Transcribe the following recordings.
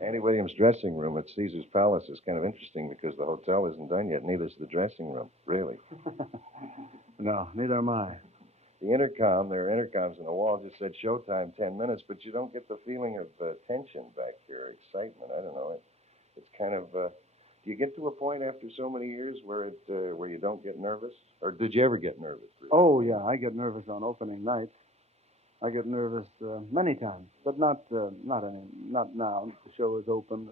Andy Williams' dressing room at Caesar's Palace is kind of interesting because the hotel isn't done yet. Neither is the dressing room, really. No, neither am I. The intercom, there are intercoms in the wall, just said showtime 10 minutes, but you don't get the feeling of tension back here, excitement. I don't know. It's kind of, do you get to a point after so many years where you don't get nervous? Or did you ever get nervous? Really? Oh, yeah, I get nervous on opening nights. I get nervous many times, but not now. The show is open,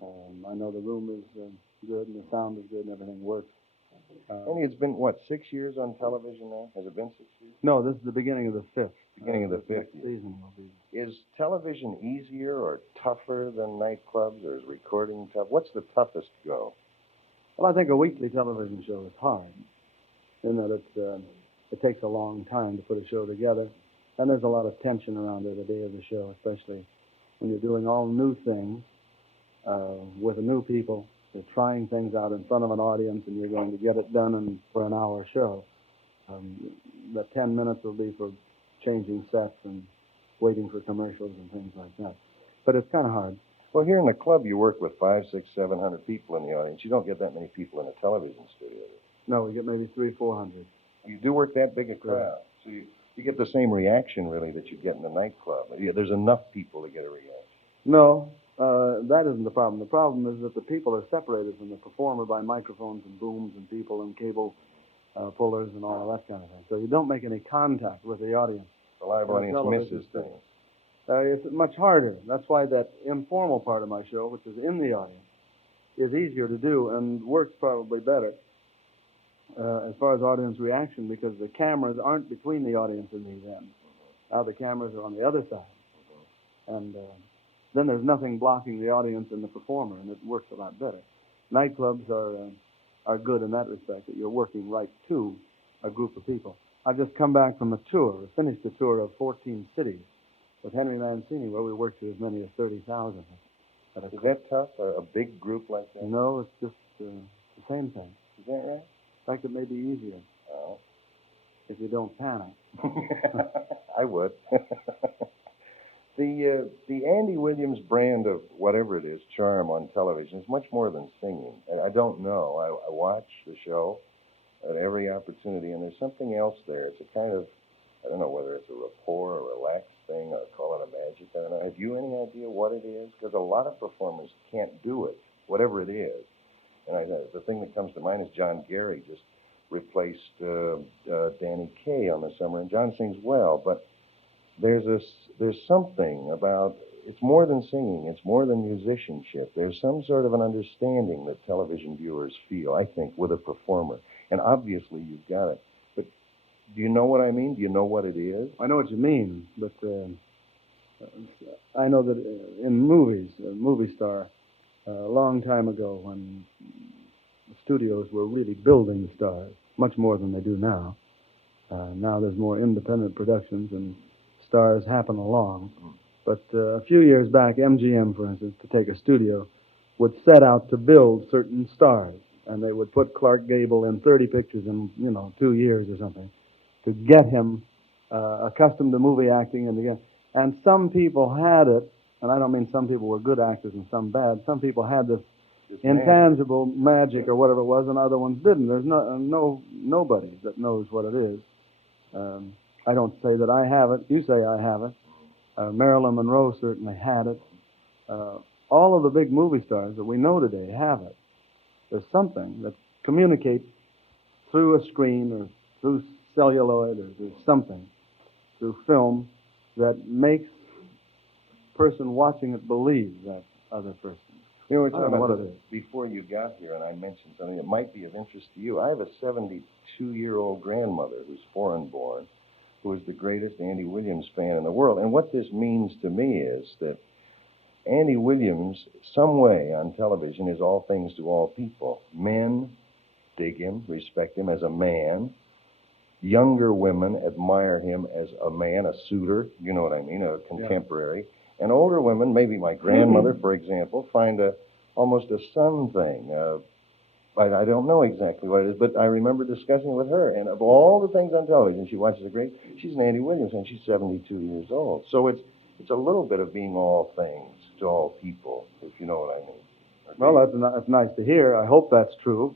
and I know the room is good, and the sound is good, and everything works. Andy, it's been, what, 6 years on television now? Has it been 6 years? No, this is the beginning of the fifth. Beginning of the fifth Next season will be. Is television easier or tougher than nightclubs, or is recording tough? What's the toughest go? Well, I think a weekly television show is hard, in that it takes a long time to put a show together, and there's a lot of tension around it the day of the show, especially when you're doing all new things with new people. You're trying things out in front of an audience, and you're going to get it done for an hour show. The 10 minutes will be for changing sets and waiting for commercials and things like that. But it's kind of hard. Well, here in the club, you work with 500, 600, 700 people in the audience. You don't get that many people in a television studio. No, we get maybe 300, 400. You do work that big a crowd, so you get the same reaction, really, that you get in the nightclub. There's enough people to get a reaction. No, that isn't the problem. The problem is that the people are separated from the performer by microphones and booms and people and cable pullers and all of that kind of thing. So you don't make any contact with the audience. The live audience misses things. It's much harder. That's why that informal part of my show, which is in the audience, is easier to do and works probably better as far as audience reaction, because the cameras aren't between the audience and these ends. Now the cameras are on the other side. And then there's nothing blocking the audience and the performer, and it works a lot better. Nightclubs are good in that respect, that you're working right to a group of people. I've just come back from a tour. We finished a tour of 14 cities with Henry Mancini, where we worked to as many as 30,000. Is that tough, a big group like that? No, it's just the same thing. Is that right? In fact, it may be easier. Oh. If you don't panic. I would. The Andy Williams brand of whatever it is, charm on television, is much more than singing. I don't know. I watch the show at every opportunity, and there's something else there. It's a kind of, I don't know whether it's a rapport, a relaxed thing, or call it a magic. I don't know. Have you any idea what it is? Because a lot of performers can't do it, whatever it is. And the thing that comes to mind is John Gary just replaced Danny Kaye on the summer, and John sings well, but there's something about, it's more than singing, it's more than musicianship. There's some sort of an understanding that television viewers feel, I think, with a performer. And obviously you've got it. But do you know what I mean? Do you know what it is? I know what you mean, but I know that in movies, a movie star, a long time ago when the studios were really building stars, much more than they do now. Now there's more independent productions and stars happen along. But a few years back, MGM, for instance, to take a studio, would set out to build certain stars. And they would put Clark Gable in 30 pictures in, 2 years or something to get him accustomed to movie acting. And some people had it, and I don't mean some people were good actors and some bad. Some people had this intangible magic or whatever it was, and other ones didn't. There's nobody that knows what it is. I don't say that I have it. You say I have it. Marilyn Monroe certainly had it. All of the big movie stars that we know today have it. There's something that communicates through a screen or through celluloid or through something, through film, that makes the person watching it believe that other person. We're talking about what it is. Before you got here, and I mentioned something that might be of interest to you. I have a 72-year-old grandmother who's foreign-born, who is the greatest Andy Williams fan in the world. And what this means to me is that Andy Williams, some way on television, is all things to all people. Men dig him, respect him as a man. Younger women admire him as a man, a suitor, you know what I mean, a contemporary. Yeah. And older women, maybe my grandmother, for example, find almost a son thing. I don't know exactly what it is, but I remember discussing it with her. And of all the things on television she watches, she's an Andy Williams, and she's 72 years old. So it's a little bit of being all things to all people, if you know what I mean. Well, that's nice to hear. I hope that's true.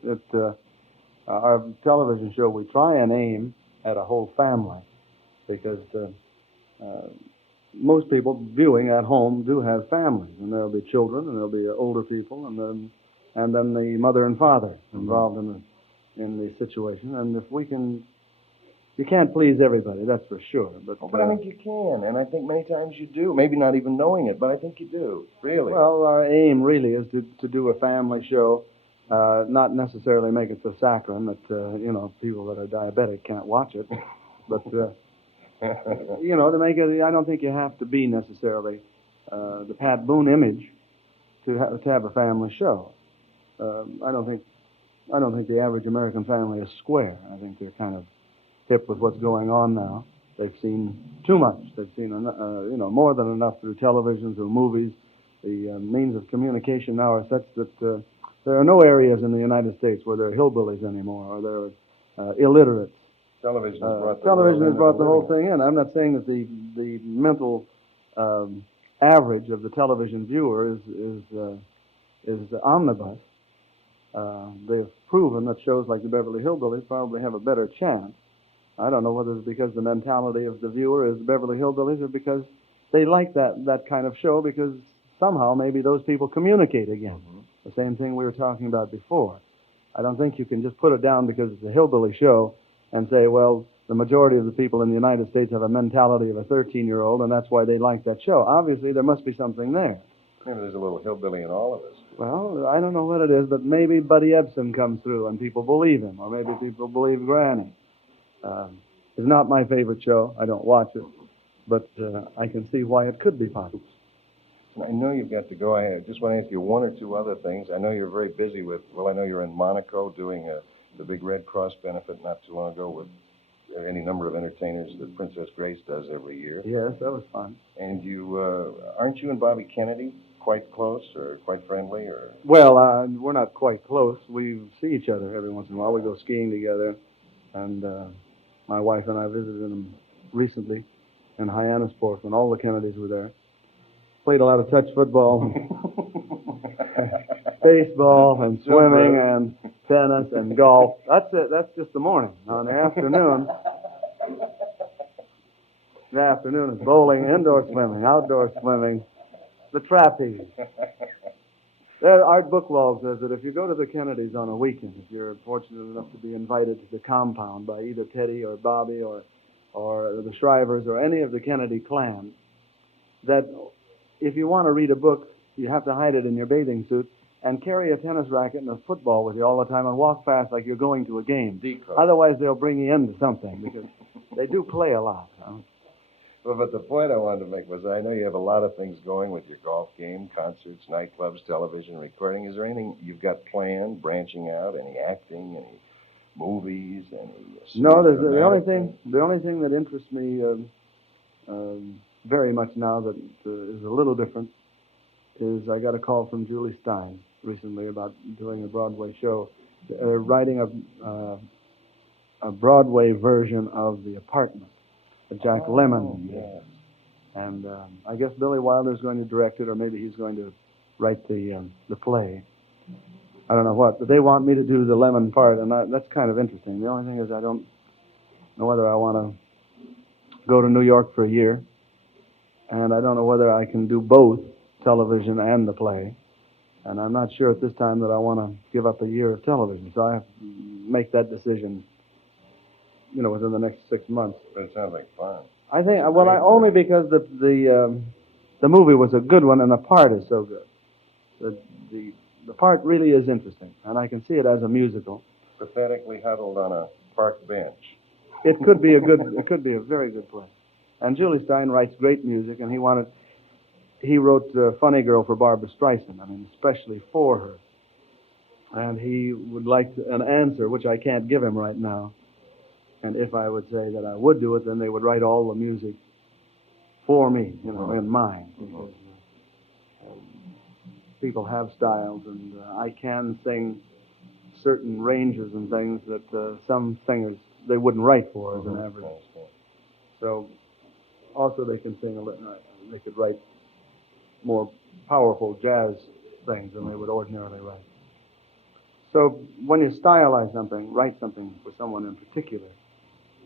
Our television show, we try and aim at a whole family because most people viewing at home do have families, and there'll be children, and there'll be older people, and then the mother and father involved in the situation. And if we can, you can't please everybody, that's for sure. But I think you can, and I think many times you do. Maybe not even knowing it, but I think you do. Really. Well, our aim really is to do a family show. Not necessarily make it so saccharine that people that are diabetic can't watch it, but to make it. I don't think you have to be necessarily the Pat Boone image to have a family show. I don't think the average American family is square. I think they're kind of hip with what's going on now. They've seen too much. They've seen more than enough through television, through movies. The means of communication now are such that there are no areas in the United States where there are hillbillies anymore, or there are illiterates. Television has brought the whole thing in. I'm not saying that the mental average of the television viewer is omnibus. They've proven that shows like the Beverly Hillbillies probably have a better chance. I don't know whether it's because the mentality of the viewer is Beverly Hillbillies or because they like that kind of show because somehow maybe those people communicate again. Mm-hmm. The same thing we were talking about before. I don't think you can just put it down because it's a hillbilly show and say, well, the majority of the people in the United States have a mentality of a 13-year-old, and that's why they like that show. Obviously, there must be something there. Maybe there's a little hillbilly in all of us. Well, I don't know what it is, but maybe Buddy Ebsen comes through and people believe him, or maybe people believe Granny. It's not my favorite show. I don't watch it, but I can see why it could be popular. I know you've got to go. I just want to ask you one or two other things. I know you're very busy I know you're in Monaco doing the big Red Cross benefit not too long ago with any number of entertainers that Princess Grace does every year. Yes, that was fun. And aren't you and Bobby Kennedy quite close or quite friendly? Or? Well, we're not quite close. We see each other every once in a while. We go skiing together, and my wife and I visited him recently in Hyannisport when all the Kennedys were there. Played a lot of touch football, baseball, and swimming, and tennis, and golf. That's it. That's just the morning. Now, in the afternoon is bowling, indoor swimming, outdoor swimming, the trapeze. Art Buchwald says that if you go to the Kennedys on a weekend, if you're fortunate enough to be invited to the compound by either Teddy or Bobby or the Shrivers or any of the Kennedy clan, that if you want to read a book, you have to hide it in your bathing suit and carry a tennis racket and a football with you all the time and walk fast like you're going to a game. Decoy. Otherwise, they'll bring you into something because they do play a lot. Huh? Well, but the point I wanted to make was I know you have a lot of things going with your golf game, concerts, nightclubs, television, recording. Is there anything you've got planned, branching out, any acting, any movies, any... No, the only thing that interests me very much now that is a little different is I got a call from Julie Stein recently about doing a Broadway show, writing a Broadway version of The Apartment, a Jack Lemmon. Yes. And I guess Billy Wilder's going to direct it, or maybe he's going to write the play. I don't know what, but they want me to do the Lemmon part, and that's kind of interesting. The only thing is I don't know whether I want to go to New York for a year, and I don't know whether I can do both television and the play. And I'm not sure at this time that I want to give up a year of television, so I have to make that decision, within the next 6 months. But it sounds like fun. I think, only because the movie was a good one and the part is so good. The part really is interesting, and I can see it as a musical. Pathetically huddled on a park bench. It could be a very good play. And Julie Stein writes great music, and he wrote Funny Girl for Barbra Streisand, especially for her. And he would like an answer, which I can't give him right now. And if I would say that I would do it, then they would write all the music for me, in mind. Because people have styles, and I can sing certain ranges and things that some singers, they wouldn't write for as an average. So, also they can sing they could write more powerful jazz things than they would ordinarily write. So when you stylize something, write something for someone in particular,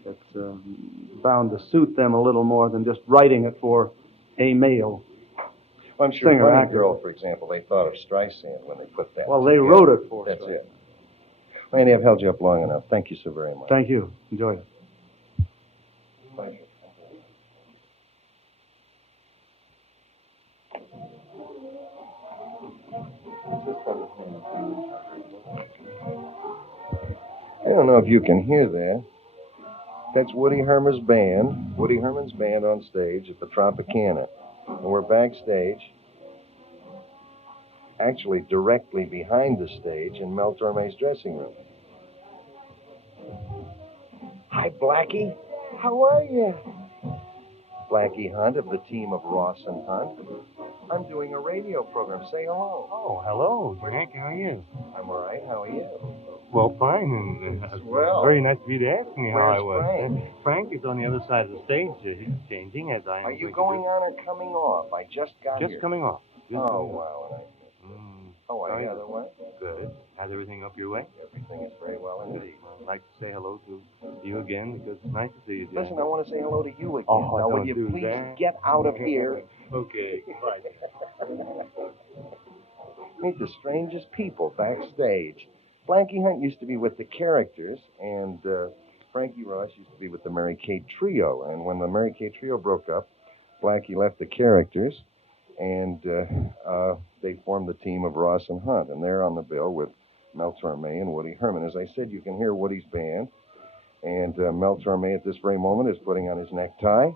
it's bound to suit them a little more than just writing it for a male. Well, I'm sure singer, Funny actor. Girl, for example, they thought of Streisand when they put that. Well, they together. wrote it for That's Streisand. it. Randy, I've held you up long enough. Thank you so very much. Thank you. Enjoyed it. Pleasure. I don't know if you can hear that. That's Woody Herman's band on stage at the Tropicana. And we're backstage, actually directly behind the stage in Mel Torme's dressing room. Hi, Blackie. How are you? Blackie Hunt of the team of Ross and Hunt. I'm doing a radio program. Say hello. Oh, hello, Frank. How are you? I'm all right. How are you? Well, fine. And Swell. very nice of you to ask me how I was. Where's Frank? Frank is on the other side of the stage. He's changing as I am. Are you going on or coming off? I just got here. Just coming off. Just Oh, coming off. wow. How are you, otherwise? Good. How's everything up your way? Everything is very well indeed. I'd like to say hello to you again because it's nice to see you, Jack. Listen, I want to say hello to you again. Oh, now, will don't you do please that. get out of here? Okay. Bye. Meet the strangest people backstage. Blackie Hunt used to be with the Characters, and Frankie Ross used to be with the Mary Kate Trio. And when the Mary Kate Trio broke up, Blackie left the Characters, and they formed the team of Ross and Hunt. And they're on the bill with Mel Torme and Woody Herman. As I said, you can hear Woody's band. And Mel Torme at this very moment is putting on his necktie.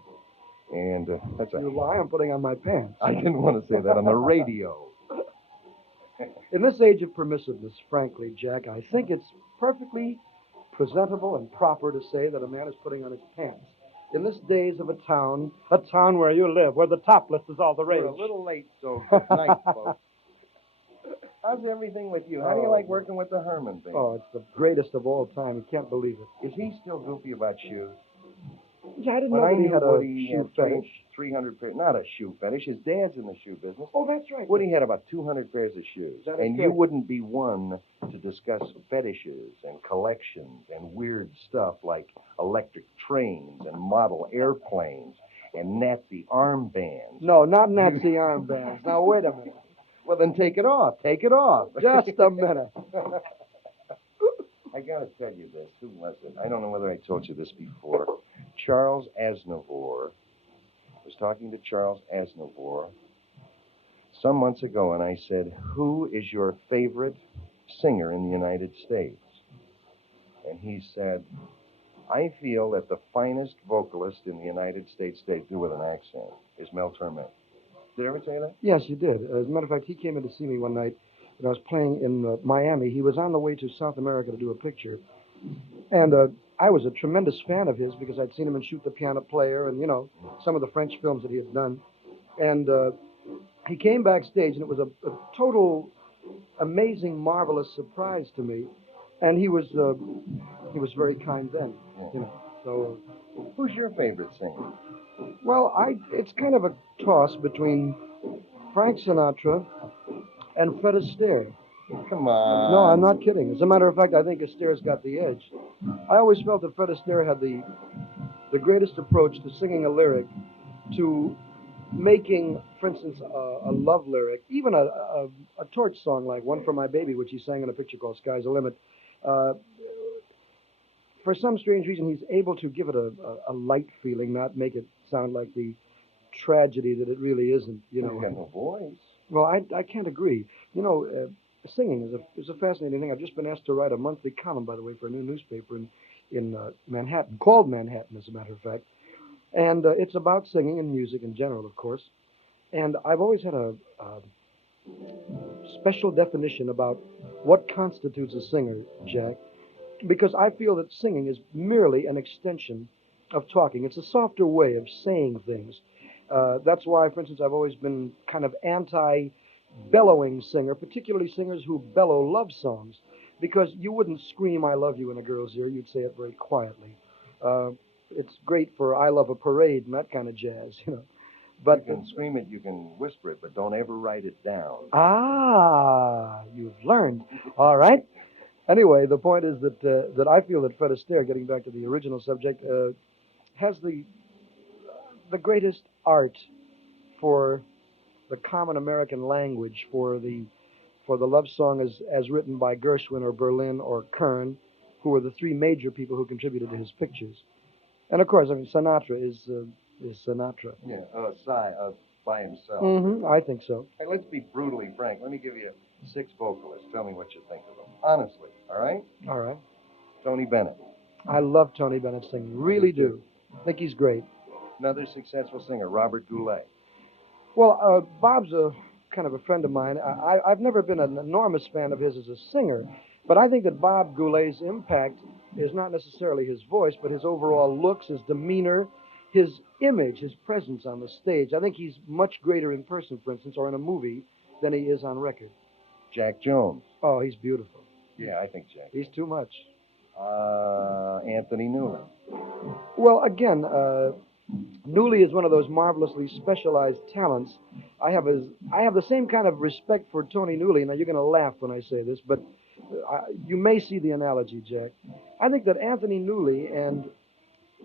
And that's You lie, I'm putting on my pants. I didn't want to say that on the radio. In this age of permissiveness, frankly, Jack, I think it's perfectly presentable and proper to say that a man is putting on his pants. In this days of a town where you live, where the topless is all the rage. We're a little late, so good night, folks. How's everything with you? How do you like working with the Herman band? Oh, it's the greatest of all time. You can't believe it. Is he still goofy about shoes? Yeah, I didn't When know I that he knew had a Woody, he shoe had fetish. 300 pairs. Not a shoe fetish. His dad's in the shoe business. Oh, that's right. Woody had about 200 pairs of shoes. That is And you correct. wouldn't be one to discuss fetishes and collections and weird stuff like electric trains and model airplanes and Nazi armbands. No, not Nazi armbands. Now, wait a minute. Well, then take it off. Take it off. Just a minute. I gotta tell you this. Who was it? I don't know whether I told you this before. Charles Aznavour. I was talking to Charles Aznavour some months ago, and I said, "Who is your favorite singer in the United States?" And he said, "I feel that the finest vocalist in the United States, they do with an accent, is Mel Torme." Did I ever say that? Yes, you did. As a matter of fact, he came in to see me one night when I was playing in Miami. He was on the way to South America to do a picture. And I was a tremendous fan of his because I'd seen him in Shoot the Piano Player and, you know, some of the French films that he had done. And he came backstage, and it was a total amazing, marvelous surprise to me. And he was very kind then, you know. So, Who's your favorite singer? well, it's kind of a toss between Frank Sinatra and Fred Astaire. Come on. No, I'm not kidding. As a matter of fact, I think Astaire's got the edge. I always felt that Fred Astaire had the greatest approach to singing a lyric, to making, for instance, a love lyric, even a torch song like One for My Baby, which he sang in a picture called Sky's the Limit. For some strange reason, he's able to give it a light feeling, not make it sound like the tragedy that it really isn't. You know. He's got no voice. Well, I can't agree. You know, singing is a fascinating thing. I've just been asked to write a monthly column, by the way, for a new newspaper in Manhattan, called Manhattan, as a matter of fact. And it's about singing and music in general, of course. And I've always had a special definition about what constitutes a singer, Jack, because I feel that singing is merely an extension of talking. It's a softer way of saying things. That's why, for instance, I've always been kind of anti-bellowing singer, particularly singers who bellow love songs, because you wouldn't scream "I love you" in a girl's ear. You'd say it very quietly. It's great for "I Love a Parade" and that kind of jazz, you know. But you can scream it, you can whisper it, but don't ever write it down. you've learned. All right. Anyway, the point is that I feel that Fred Astaire, getting back to the original subject, has the greatest art for the common American language, for the love song as written by Gershwin or Berlin or Kern, who were the three major people who contributed to his pictures. And of course, I mean, Sinatra is Sinatra. Yeah, by himself. I think so. Hey, let's be brutally frank. Let me give you 6 vocalists. Tell me what you think of them. Honestly, all right? All right. Tony Bennett. I love Tony Bennett singing. Really do. I think he's great. Another successful singer, Robert Goulet. Well, Bob's a kind of a friend of mine. I've never been an enormous fan of his as a singer, but I think that Bob Goulet's impact is not necessarily his voice, but his overall looks, his demeanor, his image, his presence on the stage. I think he's much greater in person, for instance, or in a movie, than he is on record. Jack Jones. Oh, he's beautiful. Yeah, I think Jack. He's too much. Anthony Newley. Well, again, Newley is one of those marvelously specialized talents. I have the same kind of respect for Tony Newley. Now, you're going to laugh when I say this, but you may see the analogy, Jack. I think that Anthony Newley and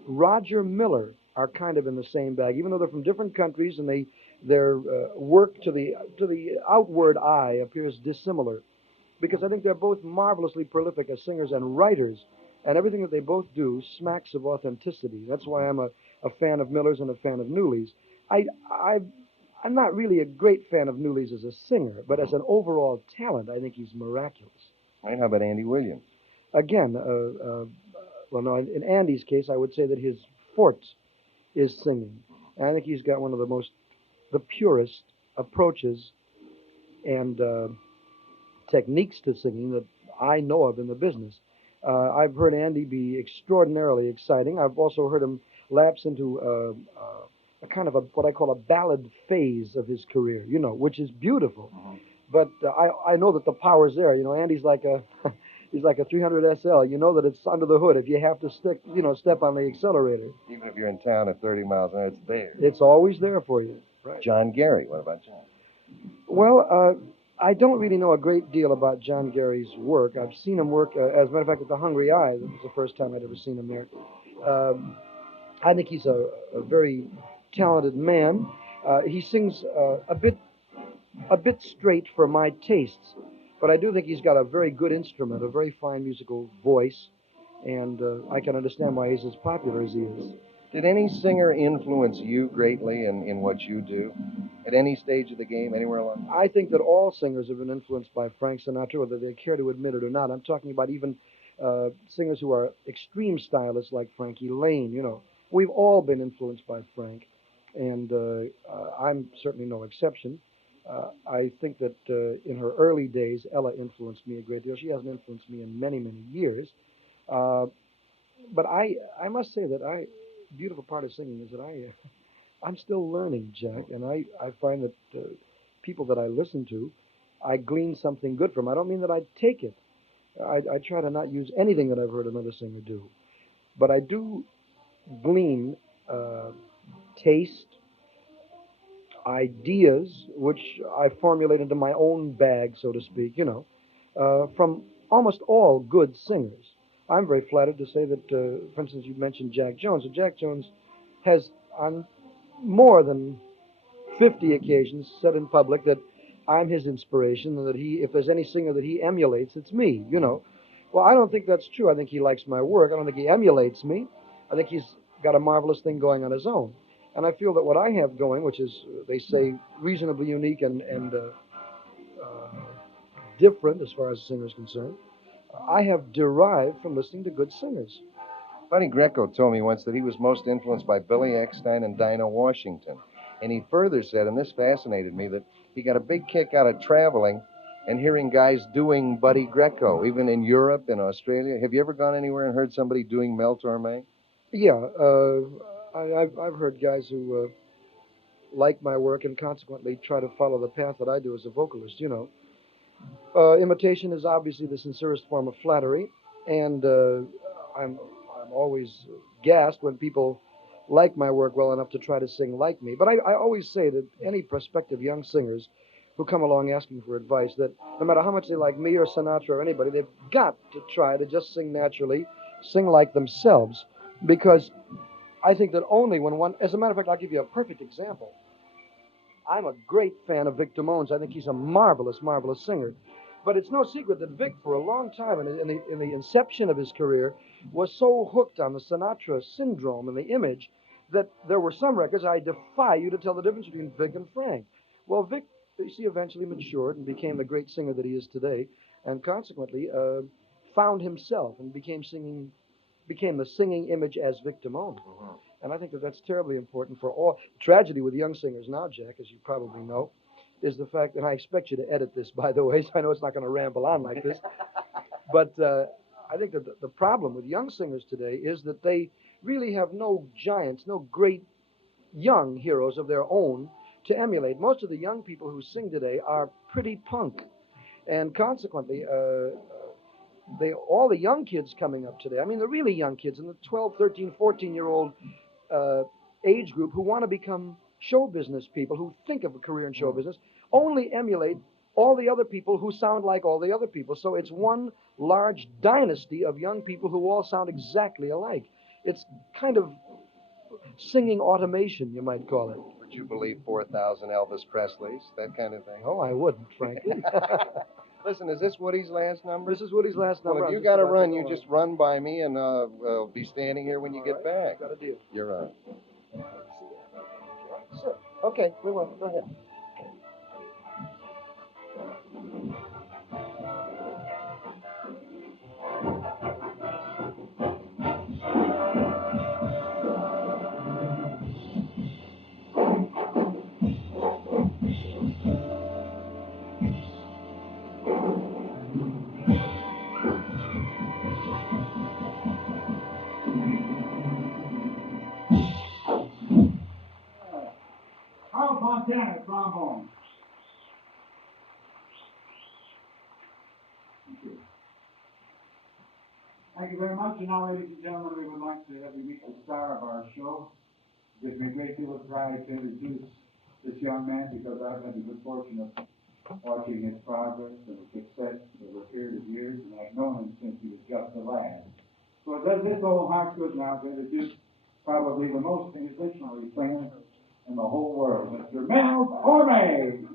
Roger Miller are kind of in the same bag, even though they're from different countries and their work to the outward eye appears dissimilar. Because I think they're both marvelously prolific as singers and writers, and everything that they both do smacks of authenticity. That's why I'm a fan of Miller's and a fan of Newley's. I'm not really a great fan of Newley's as a singer, but as an overall talent, I think he's miraculous. Right, how about Andy Williams? Again, well, no, in Andy's case, I would say that his forte is singing. And I think he's got one of the purest approaches and techniques to singing that I know of in the business. I've heard Andy be extraordinarily exciting. I've also heard him lapse into a kind of what I call a ballad phase of his career, which is beautiful. Mm-hmm. But I know that the power's there. Andy's like he's like a 300 SL. You know that it's under the hood. If you have to step on the accelerator. Even if you're in town at 30 miles an hour, it's there. It's always there for you. Right. John Gary. What about John? Well, I don't really know a great deal about John Gary's work. I've seen him work, as a matter of fact, at the Hungry Eye. That was the first time I'd ever seen him there. I think he's a very talented man. He sings a bit straight for my tastes, but I do think he's got a very good instrument, a very fine musical voice, and I can understand why he's as popular as he is. Did any singer influence you greatly in what you do? At any stage of the game, anywhere along? I think that all singers have been influenced by Frank Sinatra, whether they care to admit it or not. I'm talking about even singers who are extreme stylists like Frankie Lane. We've all been influenced by Frank, and I'm certainly no exception. I think that in her early days, Ella influenced me a great deal. She hasn't influenced me in many, many years. But I must say that beautiful part of singing is that I'm still learning, Jack, and I find that people that I listen to, I glean something good from. I don't mean that I take it. I try to not use anything that I've heard another singer do. But I do glean taste, ideas, which I formulate into my own bag, so to speak, from almost all good singers. I'm very flattered to say that, for instance, you mentioned Jack Jones. So Jack Jones has, on more than 50 occasions, said in public that I'm his inspiration and that if there's any singer that he emulates, it's me, Well, I don't think that's true. I think he likes my work. I don't think he emulates me. I think he's got a marvelous thing going on his own. And I feel that what I have going, which is, they say, reasonably unique and different as far as the singer is concerned, I have derived from listening to good singers. Buddy Greco told me once that he was most influenced by Billy Eckstine and Dinah Washington. And he further said, and this fascinated me, that he got a big kick out of traveling and hearing guys doing Buddy Greco, even in Europe and Australia. Have you ever gone anywhere and heard somebody doing Mel Torme? Yeah, I've heard guys who like my work and consequently try to follow the path that I do as a vocalist, Imitation is obviously the sincerest form of flattery, and I'm always gassed when people like my work well enough to try to sing like me. But I always say that any prospective young singers who come along asking for advice, that no matter how much they like me or Sinatra or anybody, they've got to try to just sing naturally, sing like themselves. Because I think that only when one, as a matter of fact, I'll give you a perfect example. I'm a great fan of Vic Damone's. I think he's a marvelous, marvelous singer. But it's no secret that Vic, for a long time, in the inception of his career, was so hooked on the Sinatra syndrome and the image that there were some records I defy you to tell the difference between Vic and Frank. Well, Vic, you see, eventually matured and became the great singer that he is today, and consequently found himself and became the singing image as Vic Damone. And I think that that's terribly important for all. Tragedy with young singers now, Jack, as you probably know, is the fact, and I expect you to edit this, by the way, so I know it's not going to ramble on like this, but I think that the problem with young singers today is that they really have no giants, no great young heroes of their own to emulate. Most of the young people who sing today are pretty punk, and consequently, all the young kids coming up today, I mean the really young kids in the 12, 13, 14-year-old age group who want to become show business people, who think of a career in show business, only emulate all the other people who sound like all the other people. So it's one large dynasty of young people who all sound exactly alike. It's kind of singing automation, you might call it. Would you believe 4,000 Elvis Presleys, that kind of thing? Oh, I wouldn't, frankly. Listen, is this Woody's last number? This is Woody's last number. Well, if you got to run, you just run by me, and we'll be standing here when you get back. Got a deal. You're on. Sure. Okay, we will. Go ahead. Montana, trombone. Thank you. Thank you very much. And now, ladies and gentlemen, we would like to have you meet the star of our show. It gives me a great deal of pride to introduce this young man because I've had the good fortune of watching his progress and his success over a period of years, and I've known him since he was just a lad. So it does this old heart good now to introduce probably the most musicianally singer in the whole world, Mr. Melvin Tormé.